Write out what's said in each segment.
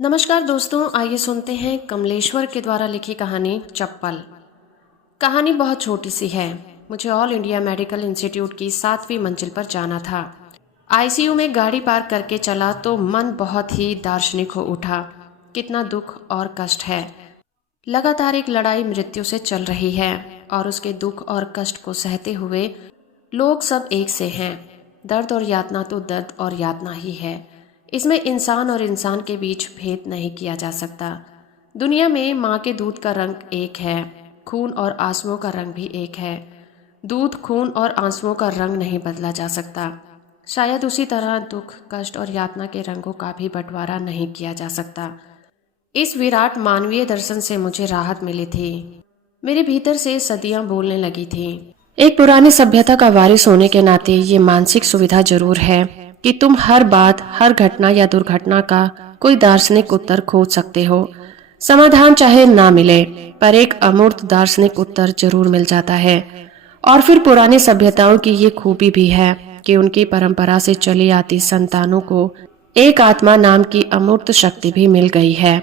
नमस्कार दोस्तों, आइए सुनते हैं कमलेश्वर के द्वारा लिखी कहानी चप्पल। कहानी बहुत छोटी सी है। मुझे ऑल इंडिया मेडिकल इंस्टीट्यूट की 7वीं मंजिल पर जाना था। आईसीयू में गाड़ी पार्क करके चला तो मन बहुत ही दार्शनिक हो उठा। कितना दुख और कष्ट है। लगातार एक लड़ाई मृत्यु से चल रही है और उसके दुख और कष्ट को सहते हुए लोग सब एक से हैं। दर्द और यातना तो दर्द और यातना ही है। इसमें इंसान और इंसान के बीच भेद नहीं किया जा सकता। दुनिया में माँ के दूध का रंग एक है, खून और आंसुओं का रंग भी एक है। दूध, खून और आंसुओं का रंग नहीं बदला जा सकता। शायद उसी तरह दुख, कष्ट और यातना के रंगों का भी बंटवारा नहीं किया जा सकता। इस विराट मानवीय दर्शन से मुझे राहत मिली थी। मेरे भीतर से सदियां बोलने लगी थी। एक पुरानी सभ्यता का वारिस होने के नाते ये मानसिक सुविधा जरूर है कि तुम हर बात, हर घटना या दुर्घटना का कोई दार्शनिक उत्तर खोज सकते हो। समाधान चाहे ना मिले, पर एक अमूर्त दार्शनिक उत्तर जरूर मिल जाता है। और फिर पुरानी सभ्यताओं की ये खूबी भी है कि उनकी परंपरा से चली आती संतानों को एक आत्मा नाम की अमूर्त शक्ति भी मिल गई है।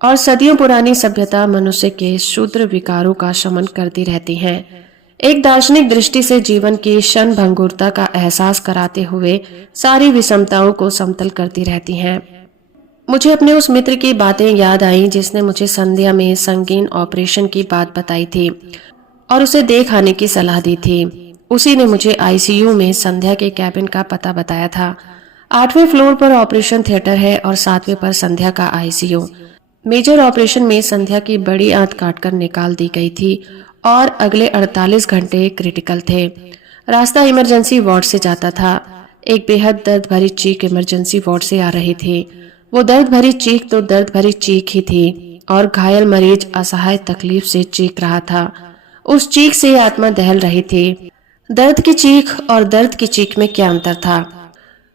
और सदियों पुरानी सभ्यता मनुष्य के क्षुद्र विकारों का शमन करती रहती है। एक दार्शनिक दृष्टि से जीवन की क्षण भंगुरता का एहसास कराते हुए सारी विषमताओं को समतल करती रहती हैं। मुझे अपने उस मित्र की बातें याद आई जिसने मुझे संध्या में संगीन ऑपरेशन की बात बताई थी और उसे देख आने की सलाह दी थी। उसी ने मुझे आईसीयू में संध्या के कैबिन का पता बताया था। 8वें फ्लोर पर ऑपरेशन थिएटर है और 7वें पर संध्या का आईसीयू। मेजर ऑपरेशन में संध्या की बड़ी आंत काटकर निकाल दी गई थी और अगले 48 घंटे क्रिटिकल थे। रास्ता इमरजेंसी वार्ड से जाता था। एक बेहद दर्द भरी चीख इमरजेंसी वार्ड से आ रही थी। वो दर्द भरी चीख तो दर्द भरी चीख ही थी और घायल मरीज असहाय तकलीफ से चीख रहा था। उस चीख से आत्मा दहल रही थी। दर्द की चीख और दर्द की चीख में क्या अंतर था?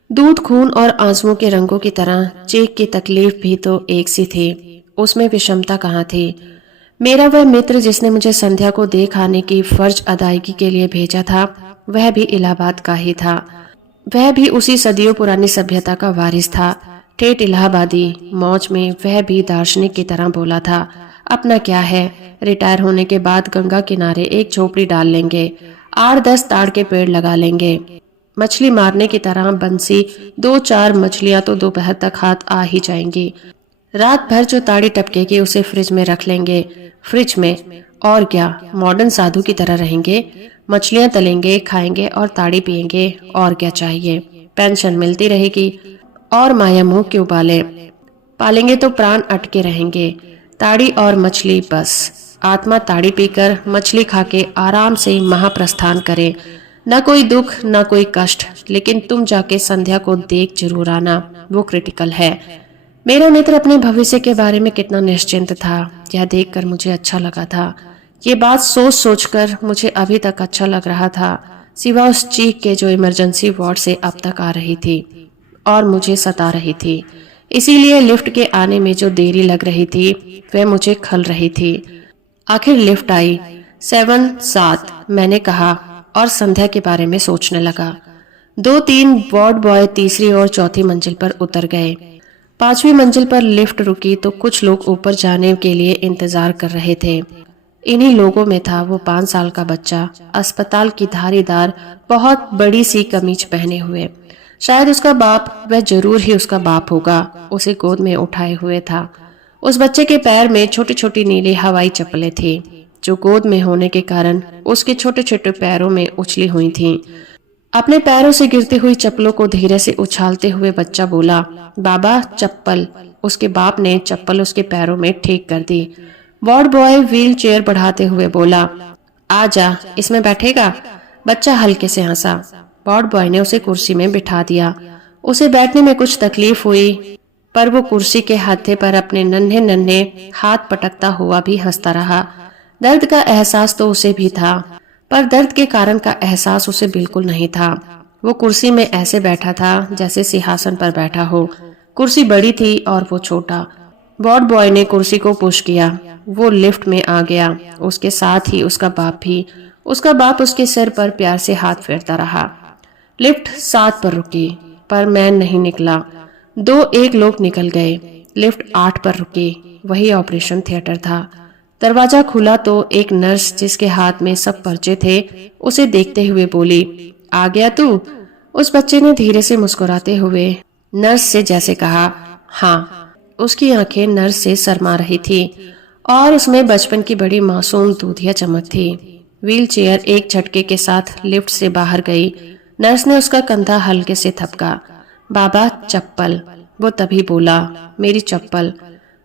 दूध, खून और आंसुओं के रंगों की तरह चीख की तकलीफ भी तो एक सी थी। उसमें विषमता कहाँ थी? मेरा वह मित्र जिसने मुझे संध्या को देख आने की फर्ज अदायगी के लिए भेजा था, वह भी इलाहाबाद का ही था। वह भी उसी सदियों पुरानी सभ्यता का वारिस था। ठेठ इलाहाबादी मौज में वह भी दार्शनिक की तरह बोला था, अपना क्या है, रिटायर होने के बाद गंगा किनारे एक झोपड़ी डाल लेंगे, 8-10 ताड़ के पेड़ लगा लेंगे, मछली मारने की तरह बंसी 2-4 मछलियां तो दोपहर तक हाथ आ ही जाएंगी। रात भर जो ताड़ी टपकेगी उसे फ्रिज में रख लेंगे। फ्रिज में और क्या, मॉडर्न साधु की तरह रहेंगे। मछलियां तलेंगे, खाएंगे और ताड़ी पिएंगे, और क्या चाहिए। पेंशन मिलती रहेगी और माया मोह क्यों पालेंगे तो प्राण अटके रहेंगे। ताड़ी और मछली बस। आत्मा ताड़ी पीकर मछली खाके आराम से महाप्रस्थान करे। न कोई दुख, न कोई कष्ट। लेकिन तुम जाके संध्या को देख जरूर आना, वो क्रिटिकल है। मेरा मित्र अपने भविष्य के बारे में कितना निश्चिंत था, यह देखकर मुझे अच्छा लगा था। ये बात सोच सोचकर मुझे अभी तक अच्छा लग रहा था, सिवा उस चीख के जो इमरजेंसी वार्ड से अब तक आ रही थी और मुझे सता रही थी। इसीलिए लिफ्ट के आने में जो देरी लग रही थी वह मुझे खल रही थी। आखिर लिफ्ट आई। 7 मैंने कहा और संध्या के बारे में सोचने लगा। 2-3 वार्ड बॉय तीसरी और चौथी मंजिल पर उतर गए। 5वीं मंजिल पर लिफ्ट रुकी तो कुछ लोग ऊपर जाने के लिए इंतजार कर रहे थे। इन्हीं लोगों में था वो 5 साल का बच्चा, अस्पताल की धारीदार बहुत बड़ी सी कमीज पहने हुए। शायद उसका बाप, वह जरूर ही उसका बाप होगा, उसे गोद में उठाए हुए था। उस बच्चे के पैर में छोटी छोटी नीली हवाई चप्पलें थी जो गोद में होने के कारण उसके छोटे छोटे पैरों में उछली हुई थीं। अपने पैरों से गिरती हुई चप्पलों को धीरे से उछालते हुए बच्चा बोला, बाबा चप्पल। उसके बाप ने चप्पल उसके पैरों में ठीक कर दी। वार्ड बॉय व्हील चेयर बढ़ाते हुए बोला, आ जा, इसमें बैठेगा? बच्चा हल्के से हंसा। वार्ड बॉय ने उसे कुर्सी में बिठा दिया। उसे बैठने में कुछ तकलीफ हुई, पर वो कुर्सी के हाथे पर अपने नन्हे नन्हे हाथ पटकता हुआ भी हंसता रहा। दर्द का एहसास तो उसे भी था, पर दर्द के कारण का एहसास उसे बिल्कुल नहीं था। वो कुर्सी में ऐसे बैठा था जैसे सिंहासन पर बैठा हो। कुर्सी बड़ी थी और वो छोटा। वार्ड बॉय ने कुर्सी को पुश किया। वो लिफ्ट में आ गया, उसके साथ ही उसका बाप भी। उसका बाप उसके सिर पर प्यार से हाथ फेरता रहा। लिफ्ट 7 पर रुकी, पर मैं नहीं निकला। 2-1 लोग निकल गए। लिफ्ट 8 पर रुकी। वही ऑपरेशन थिएटर था। दरवाजा खुला तो एक नर्स जिसके हाथ में सब पर्चे थे उसे देखते हुए बोली, आ गया तू? उस बच्चे ने धीरे से मुस्कुराते हुए नर्स से जैसे कहा, हाँ। उसकी आंखें नर्स से शर्मा रही थी और उसमें बचपन की बड़ी मासूम दूधिया चमक थी। व्हील चेयर एक झटके के साथ लिफ्ट से बाहर गई। नर्स ने उसका कंधा हल्के से थपका। बाबा, चप्पल। वो तभी बोला, मेरी चप्पल।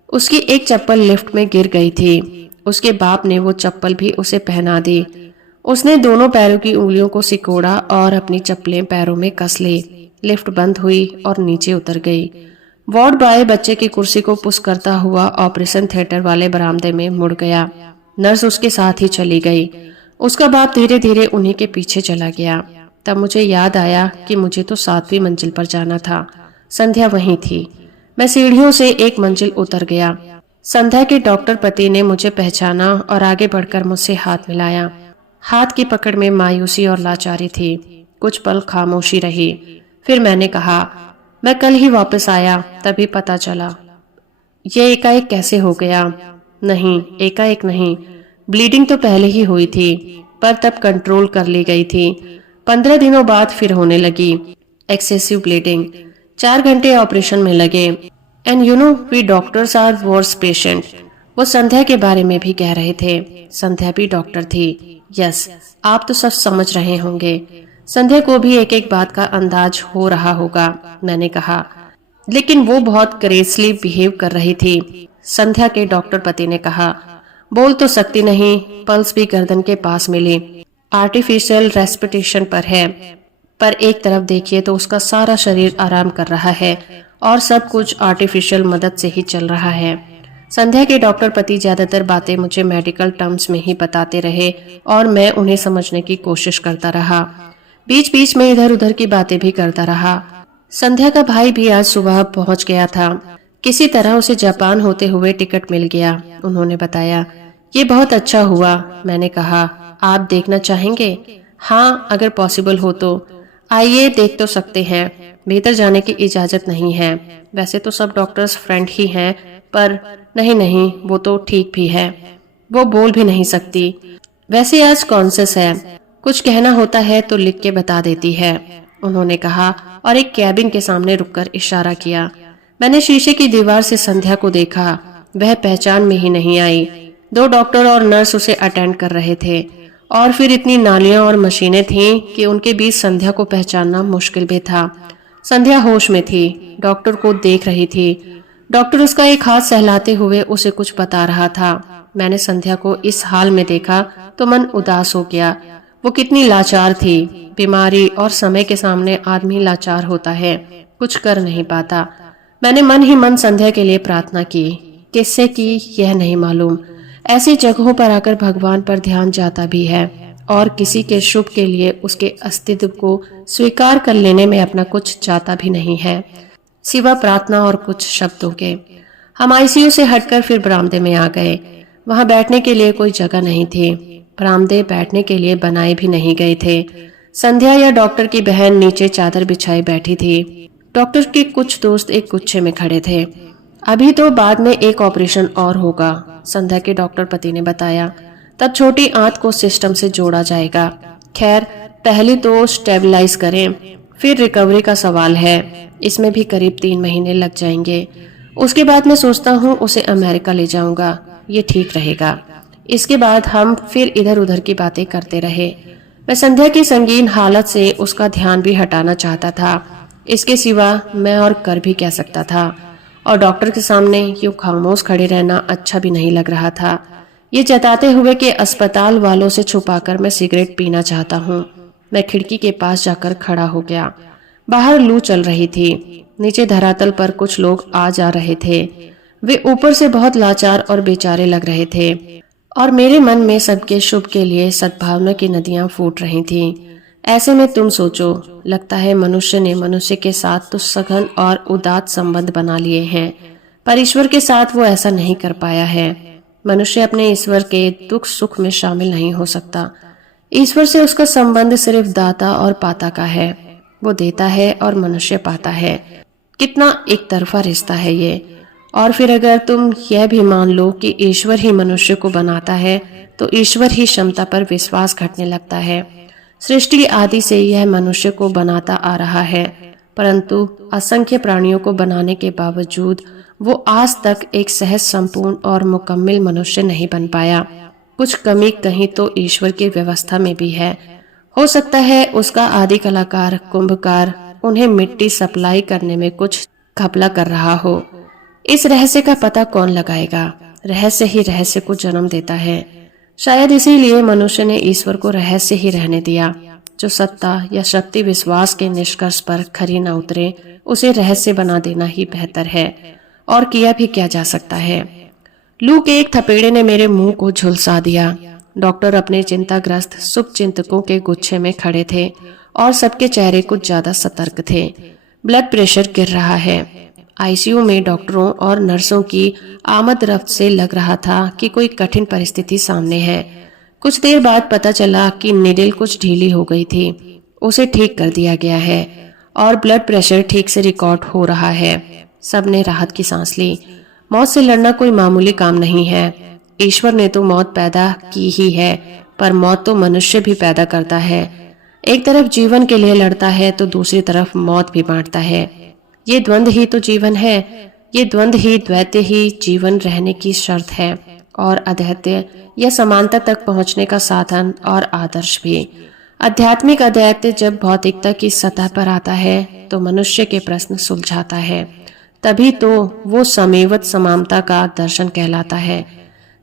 उसकी एक चप्पल लिफ्ट में गिर गई थी। उसके बाप ने वो चप्पल भी उसे पहना दी। उसने दोनों पैरों की उंगलियों को सिकोड़ा और अपनी चप्पलें पैरों में कस ली। लिफ्ट बंद हुई और नीचे उतर गई। वार्ड बॉय बच्चे की कुर्सी को पुश करता हुआ ऑपरेशन थिएटर वाले बरामदे में मुड़ गया। नर्स उसके साथ ही चली गई। उसका बाप धीरे धीरे उन्हीं के पीछे चला गया। तब मुझे याद आया कि मुझे तो 7वीं मंजिल पर जाना था। संध्या वहीं थी। मैं सीढ़ियों से एक मंजिल उतर गया। संध्या के डॉक्टर पति ने मुझे पहचाना और आगे बढ़कर मुझसे हाथ मिलाया। हाथ की पकड़ में मायूसी और लाचारी थी। कुछ पल खामोशी रही। फिर मैंने कहा, मैं कल ही वापस आया, तभी पता चला। ये एकाएक कैसे हो गया? नहीं, एकाएक नहीं। ब्लीडिंग तो पहले ही हुई थी, पर तब कंट्रोल कर ली गई थी। 15 दिनों बाद फिर होने लगी एक्सेसिव ब्लीडिंग। 4 घंटे ऑपरेशन में लगे। And you know, we doctors are worse patient. वो संध्या के बारे में भी कह रहे थे। संध्या भी डॉक्टर थी। यस, आप तो सब समझ रहे होंगे। संध्या को भी एक एक बात का अंदाज हो रहा होगा, मैंने कहा। लेकिन वो बहुत करेसली बिहेव कर रही थी। संध्या के डॉक्टर पति ने कहा, बोल तो सकती नहीं, पल्स भी गर्दन के पास मिली। आर्टिफिशियल रेस्पिरेशन पर है, पर एक तरफ देखिए तो उसका सारा शरीर आराम कर रहा है और सब कुछ आर्टिफिशियल मदद से ही चल रहा है। संध्या के डॉक्टर पति ज्यादातर बातें मुझे मेडिकल टर्म्स में ही बताते रहे और मैं उन्हें समझने की कोशिश करता रहा। बीच बीच में इधर उधर की बातें भी करता रहा। संध्या का भाई भी आज सुबह पहुंच गया था। किसी तरह उसे जापान होते हुए टिकट मिल गया, उन्होंने बताया। ये बहुत अच्छा हुआ, मैंने कहा। आप देखना चाहेंगे? हाँ, अगर पॉसिबल हो तो। आइए, देख तो सकते हैं। भीतर जाने की इजाजत नहीं है। वैसे तो सब डॉक्टर्स फ्रेंड ही हैं, पर नहीं नहीं, वो तो ठीक भी है। वो बोल भी नहीं सकती। वैसे आज कॉन्शस है, कुछ कहना होता है तो लिख के बता देती है, उन्होंने कहा और एक कैबिन के सामने रुककर इशारा किया। मैंने शीशे की दीवार से संध्या को देखा। वह पहचान में ही नहीं आई। 2 डॉक्टर और नर्स उसे अटेंड कर रहे थे और फिर इतनी नालियां और मशीनें थीं कि उनके बीच संध्या को पहचानना मुश्किल भी था। संध्या होश में थी, डॉक्टर को देख रही थी। डॉक्टर उसका एक हाथ सहलाते हुए उसे कुछ बता रहा था। मैंने संध्या को इस हाल में देखा तो मन उदास हो गया। वो कितनी लाचार थी। बीमारी और समय के सामने आदमी लाचार होता है, कुछ कर नहीं पाता। मैंने मन ही मन संध्या के लिए प्रार्थना की। किससे की यह नहीं मालूम। ऐसी जगहों पर आकर भगवान पर ध्यान जाता भी है और किसी के शुभ के लिए उसके अस्तित्व को स्वीकार कर लेने में अपना कुछ जाता भी नहीं है, सिवा प्रार्थना और कुछ शब्दों के। हम आईसीयू से हटकर फिर बरामदे में आ गए। वहां बैठने के लिए कोई जगह नहीं थी। बरामदे बैठने के लिए बनाए भी नहीं गए थे। संध्या या डॉक्टर की बहन नीचे चादर बिछाई बैठी थी। डॉक्टर के कुछ दोस्त एक गुच्छे में खड़े थे। अभी तो बाद में एक ऑपरेशन और होगा, संध्या के डॉक्टर पति ने बताया। तब छोटी आंत को सिस्टम से जोड़ा जाएगा। खैर, पहले तो स्टेबलाइज करें, फिर रिकवरी का सवाल है। इसमें भी करीब 3 महीने लग जाएंगे। उसके बाद मैं सोचता हूँ उसे अमेरिका ले जाऊंगा, ये ठीक रहेगा। इसके बाद हम फिर इधर उधर की बातें करते रहे। मैं संध्या की संगीन हालत से उसका ध्यान भी हटाना चाहता था। इसके सिवा मैं और कर भी क्या सकता था। और डॉक्टर के सामने यूं खामोश खड़े रहना अच्छा भी नहीं लग रहा था, ये जताते हुए कि अस्पताल वालों से छुपाकर मैं सिगरेट पीना चाहता हूँ। मैं खिड़की के पास जाकर खड़ा हो गया। बाहर लू चल रही थी। नीचे धरातल पर कुछ लोग आ जा रहे थे। वे ऊपर से बहुत लाचार और बेचारे लग रहे थे और मेरे मन में सबके शुभ के लिए सद्भावना की नदियां फूट रही थीं। ऐसे में तुम सोचो, लगता है मनुष्य ने मनुष्य के साथ तो सघन और उदात्त संबंध बना लिए हैं, पर ईश्वर के साथ वो ऐसा नहीं कर पाया है। मनुष्य अपने ईश्वर के दुख सुख में शामिल नहीं हो सकता। ईश्वर से उसका संबंध सिर्फ दाता और पाता का है। वो देता है और मनुष्य पाता है। कितना एक तरफा रिश्ता है ये। और फिर अगर तुम यह भी मान लो कि ईश्वर ही मनुष्य को बनाता है तो ईश्वर ही क्षमता पर विश्वास घटने लगता है। सृष्टि आदि से यह मनुष्य को बनाता आ रहा है, परंतु असंख्य प्राणियों को बनाने के बावजूद वो आज तक एक सहज, संपूर्ण और मुकम्मल मनुष्य नहीं बन पाया। कुछ कमी कहीं तो ईश्वर की व्यवस्था में भी है। हो सकता है उसका आदि कलाकार कुंभकार उन्हें मिट्टी सप्लाई करने में कुछ घपला कर रहा हो। इस रहस्य का पता कौन लगाएगा? रहस्य ही रहस्य को जन्म देता है। शायद इसीलिए मनुष्य ने ईश्वर को रहस्य ही रहने दिया। जो सत्ता या शक्ति विश्वास के निष्कर्ष पर खरी न उतरे उसे रहस्य बना देना ही बेहतर है। और किया भी क्या जा सकता है। लू के एक थपेड़े ने मेरे मुंह को झुलसा दिया। डॉक्टर अपने चिंताग्रस्त शुभचिंतकों के गुच्छे में खड़े थे और सबके चेहरे कुछ ज्यादा सतर्क थे। ब्लड प्रेशर गिर रहा है। आईसीयू में डॉक्टरों और नर्सों की आमद रफ्त से लग रहा था कि कोई कठिन परिस्थिति सामने है। कुछ देर बाद पता चला कि निडिल कुछ ढीली हो गई थी। उसे ठीक कर दिया गया है और ब्लड प्रेशर ठीक से रिकॉर्ड हो रहा है। सबने राहत की सांस ली। मौत से लड़ना कोई मामूली काम नहीं है। ईश्वर ने तो मौत पैदा की ही है, पर मौत तो मनुष्य भी पैदा करता है। एक तरफ जीवन के लिए लड़ता है तो दूसरी तरफ मौत भी बांटता है। ये द्वंद्व ही तो जीवन है। ये द्वंद्व ही, द्वैत ही जीवन रहने की शर्त है और अद्वैत या समानता तक पहुंचने का साधन और आदर्श भी। आध्यात्मिक अद्वैत जब भौतिकता की सतह पर आता है तो मनुष्य के प्रश्न सुलझाता है। तभी तो वो समेवत समानता का दर्शन कहलाता है।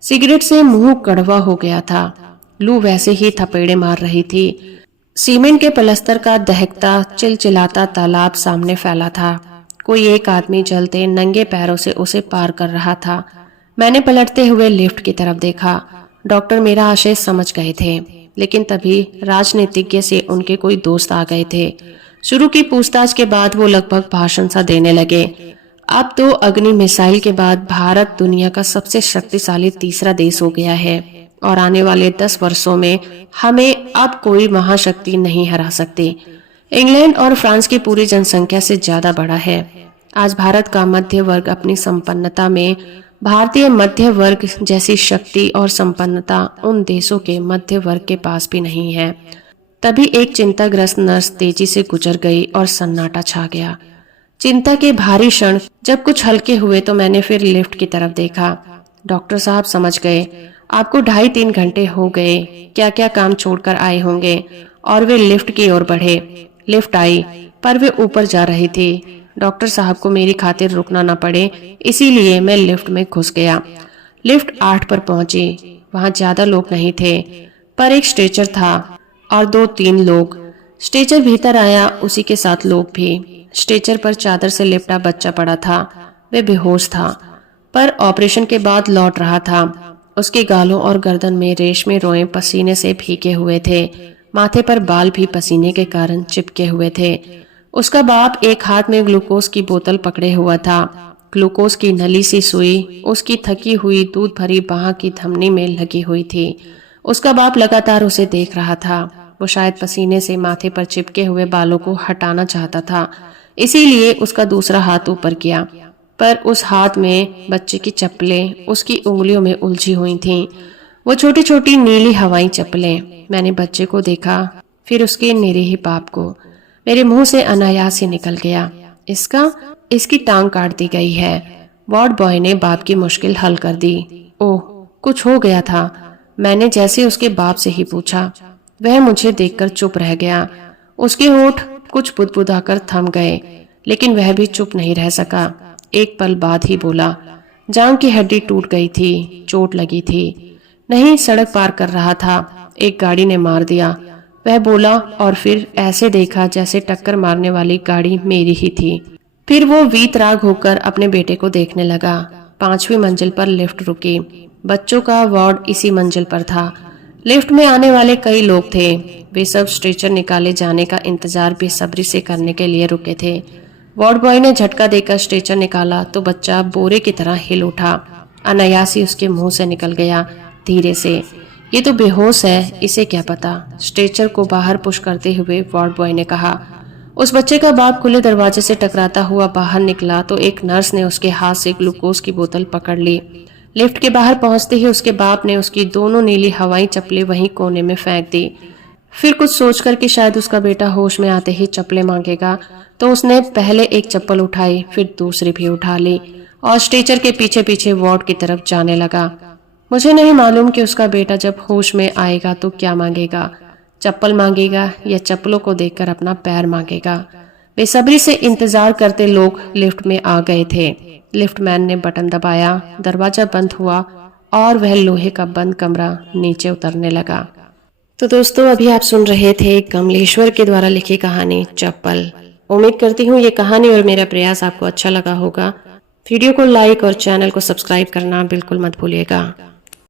सिगरेट से मुंह कड़वा हो गया था। लू वैसे ही थपेड़े मार रही थी। सीमेंट के पलस्तर का दहकता चिलचिलाता तालाब सामने फैला था। कोई एक आदमी जलते नंगे पैरों से उसे पार कर रहा था। मैंने पलटते हुए लिफ्ट की तरफ देखा। डॉक्टर मेरा आशय समझ गए थे, लेकिन तभी राजनीतिज्ञ से उनके कोई दोस्त आ गए थे। शुरू की पूछताछ के बाद वो लगभग भाषण सा देने लगे। अब तो अग्नि मिसाइल के बाद भारत दुनिया का सबसे शक्तिशाली तीसरा देश हो गया है और आने वाले 10 वर्षों में हमें अब कोई महाशक्ति नहीं हरा सकती। इंग्लैंड और फ्रांस की पूरी जनसंख्या से ज्यादा बड़ा है। आज भारत का मध्य वर्ग अपनी संपन्नता में भारतीय मध्य वर्ग जैसी शक्ति और संपन्नता उन देशों के मध्य वर्ग के पास भी नहीं है। तभी एक चिंताग्रस्त नर्स तेजी से गुजर गई और सन्नाटा छा गया। चिंता के भारी क्षण जब कुछ हल्के हुए तो मैंने फिर लिफ्ट की तरफ देखा। डॉक्टर साहब समझ गए। आपको 2.5-3 घंटे हो गए, क्या क्या काम छोड़कर आए होंगे। और वे लिफ्ट की ओर बढ़े। लिफ्ट आई, पर वे ऊपर जा रही थी। डॉक्टर साहब को मेरी खातिर रुकना न पड़े, इसीलिए मैं लिफ्ट में घुस गया। लिफ्ट 8 पर पहुंची। वहां ज्यादा लोग नहीं थे, पर एक स्ट्रेचर था और 2-3 लोग। स्ट्रेचर भीतर आया, उसी के साथ लोग भी। स्ट्रेचर पर चादर से लिपटा बच्चा पड़ा था। वे बेहोश था, पर ऑपरेशन के बाद लौट रहा था। उसके गालों और गर्दन में रेशमी रोएं पसीने से भीगे हुए थे। माथे पर बाल भी पसीने के कारण चिपके हुए थे। उसका बाप एक हाथ में ग्लूकोज की बोतल पकड़े हुआ था। ग्लूकोज की नली सी सुई उसकी थकी हुई दूध भरी बाह की धमनी में लगी हुई थी। उसका बाप लगातार उसे देख रहा था। वो शायद पसीने से माथे पर चिपके हुए बालों को हटाना चाहता था, इसीलिए उसका दूसरा हाथ ऊपर किया, पर उस हाथ में बच्चे की चप्पलें उसकी उंगलियों में उलझी हुई थीं। वो छोटी छोटी नीली हवाई चप्पलें। मैंने बच्चे को देखा, फिर उसके निरीह बाप को। मेरे मुंह से अनायास ही निकल गया, इसकी टांग काट दी गई है। वार्ड बॉय ने बाप की मुश्किल हल कर दी। ओह, कुछ हो गया था? मैंने जैसे उसके बाप से ही पूछा। वह मुझे देखकर चुप रह गया। उसके होठ कुछ बुदबुदाकर थम गए, लेकिन वह भी चुप नहीं रह सका। एक पल बाद ही बोला, जांघ की हड्डी टूट गई थी, चोट लगी थी। नहीं, सड़क पार कर रहा था, एक गाड़ी ने मार दिया, वह बोला और फिर ऐसे देखा जैसे टक्कर मारने वाली गाड़ी मेरी ही थी। फिर वो वीतराग होकर अपने बेटे को देखने लगा। 5वीं मंजिल पर लिफ्ट रुकी। बच्चों का वार्ड इसी मंजिल पर था। लिफ्ट में आने वाले कई लोग थे। वे सब स्ट्रेचर निकाले जाने का इंतजार बेसब्री से करने के लिए रुके थे। वार्ड बॉय ने झटका देकर स्ट्रेचर निकाला तो बच्चा बोरे की तरह हिल उठा। अनायासी उसके मुंह से निकल गया, धीरे से। ये तो बेहोश है, इसे क्या पता। स्ट्रेचर को बाहर पुश करते हुए वार्ड बॉय ने कहा। उस बच्चे का बाप खुले दरवाजे से टकराता हुआ बाहर निकला तो एक नर्स ने उसके हाथ से ग्लूकोज की बोतल पकड़ ली। लिफ्ट के बाहर पहुंचते ही उसके बाप ने उसकी दोनों नीली हवाई चप्पलें वहीं कोने में फेंक दी। फिर कुछ सोचकर कि शायद उसका बेटा होश में आते ही चप्पलें मांगेगा, तो उसने पहले एक चप्पल उठाई, फिर दूसरी भी उठा ली और स्ट्रेचर के पीछे पीछे वार्ड की तरफ जाने लगा। मुझे नहीं मालूम कि उसका बेटा जब होश में आएगा तो क्या मांगेगा, चप्पल मांगेगा या चप्पलों को देखकर अपना पैर मांगेगा। बेसब्री से इंतजार करते लोग लिफ्ट में आ गए थे। लिफ्टमैन ने बटन दबाया, दरवाजा बंद हुआ और वह लोहे का बंद कमरा नीचे उतरने लगा। तो दोस्तों, अभी आप सुन रहे थे कमलेश्वर के द्वारा लिखी कहानी चप्पल। उम्मीद करती हूँ ये कहानी और मेरा प्रयास आपको अच्छा लगा होगा। वीडियो को लाइक और चैनल को सब्सक्राइब करना बिल्कुल मत भूलिएगा।